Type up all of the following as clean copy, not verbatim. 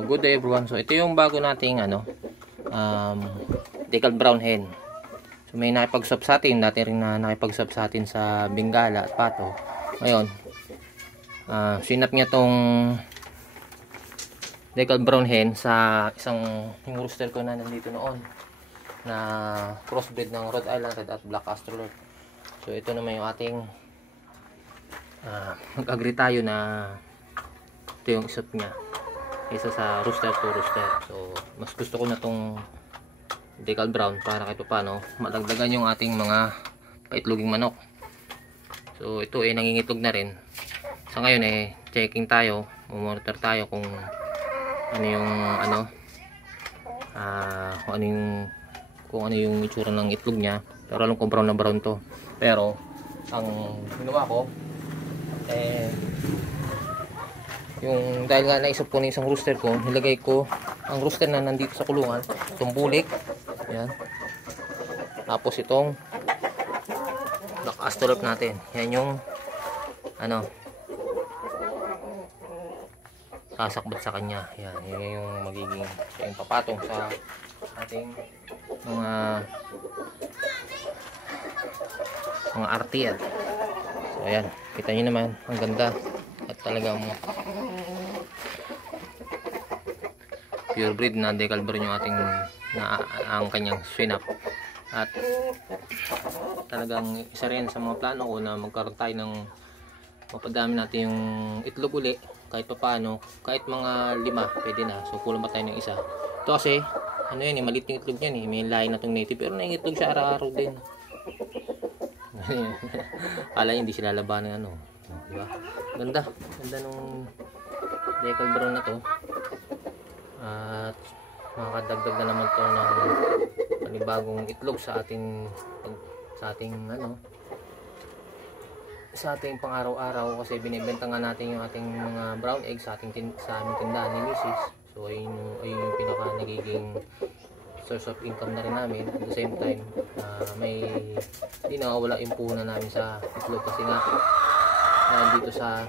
So, good day everyone. So, ito yung bago nating decalb brown hen. So, may nakipag-swap sa atin. Dati rin na nakipag-swap sa atin sa Bengala at Pato. Ngayon, sinap niya tong decalb brown hen sa isang yung rooster ko na nandito noon na crossbreed ng Rhode Island Red at Black Australorp. So, ito naman yung ating mag-agree tayo na ito yung isot niya isa sa rooster to rooster. So mas gusto ko na tong decalb brown para kahit paano madagdagan yung ating mga paitloging manok. So ito nangingitlog na rin. Sa ngayon checking tayo, monitor tayo kung ano yung kung ano yung itsura ng itlog niya. Pero alam ko brown na brown to. Pero ang ginawa ko yung dahil nga naisip ko ng isang rooster ko, nilagay ko ang rooster na nandito sa kulungan, itong bulik, yan. Tapos itong Black Australorp natin, yan yung sasakbat sa kanya, yan yung magiging yung papatong sa ating mga RTL. So ayan, kita nyo naman ang ganda at talagang pure breed na decalb brown yung ating ang kanyang swinap. At talagang isa rin sa mga plano ko na magkaroon tayo ng mapadami natin yung itlog uli kahit pa paano, kahit mga 5 pwede na. So kulang pa tayo ng isa. Ito kasi maliit yung itlog niyan may lahi na tong native pero nangitlog siya araw-araw din. Kala hindi sila labanan diba? Ganda nung decalb brown na to. At makakadagdag na naman to ng panibagong itlog sa ating pang araw-araw kasi binibenta nga natin yung ating mga brown eggs sa aming tindahan ni Mrs. So ayun yung pinaka nagiging source of income na rin namin. At the same time hindi nawawala yung puhunan namin sa itlog kasi nga dito sa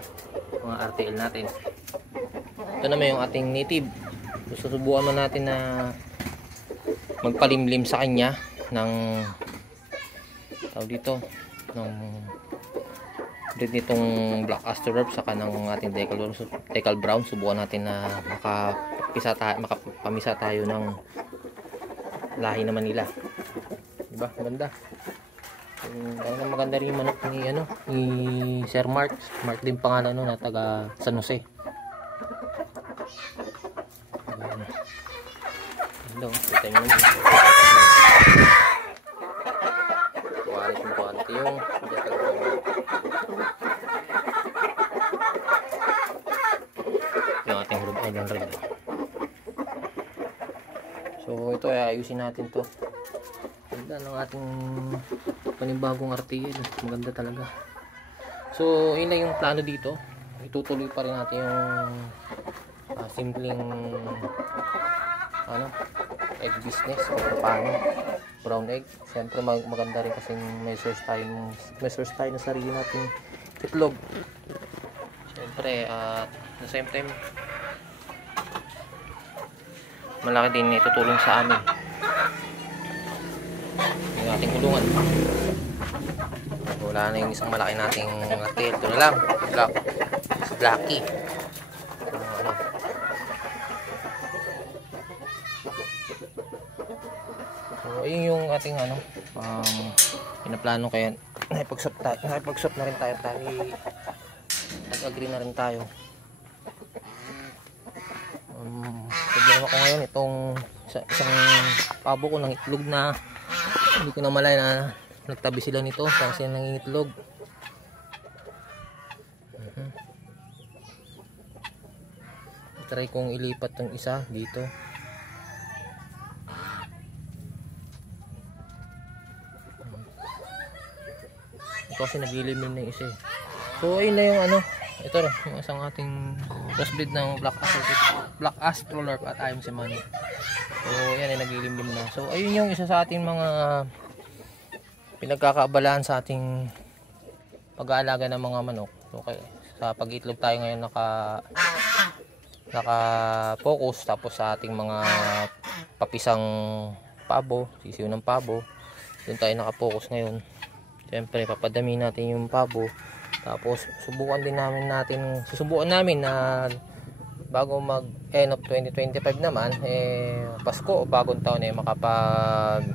mga RTL natin. Ito naman yung ating native. Susubukan mo natin na magpalimlim sa kanya ng breed nitong Black Australorp saka ng ating decalb brown. Subukan natin na makapamisa tayo ng lahi naman nila. Diba? Maganda. Maganda rin yung manok ni Sir Mark. Mark din pangalan na taga San Jose. Hello, kita nyo naman. Quality yung ating Rhode Island Red. So ito ayusin natin to. Ganda ng ating panibagong RTL. Maganda talaga. So yun lang yung plano dito. Itutuloy pa rin natin yung simpleng egg business o paano brown egg. Siyempre maganda rin kasi may source tayo na sarili natin itlog. Siyempre at the same time malaki din itutulong sa amin yung ating kulungan. Wala na yung isang malaki nating RTL. Ito na lang Blacky. So ayun yung ating pinaplano kaya nakipag-swap na rin tayo. Nag-agree na rin tayo. Problema ko ngayon itong isang pabo ko ng itlog na hindi ko na malay na nagtabi sila nito kasi nangingitlog. Try kong ilipat ng isa dito. Ito kasi naglilimlim na isa. So ayun na yung ito yung isang ating crossbreed ng Black Australorp at IMC Money. So yan naglilimlim na. So ayun yung isa sa ating mga pinagkakaabalaan sa ating pag-aalaga ng mga manok. So sa pag-itlog tayo ngayon naka-focus. Tapos sa ating mga papisang pabo, sisiw ng pabo, doon tayo naka-focus ngayon. Siyempre papadami natin yung pabo. Tapos susubukan namin na bago mag end of 2025 naman, Pasko o bagong taon, makapag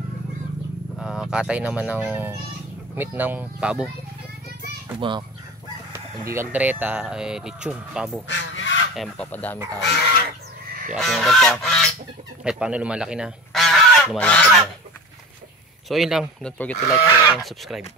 katay naman ng meat ng pabo. Hindi kaldereta, lechon, pabo. Kaya mapapadami tayo. Kaya ating ganda, kahit paano lumalaki na, lumalapad na. So yun lang, don't forget to like, share, and subscribe.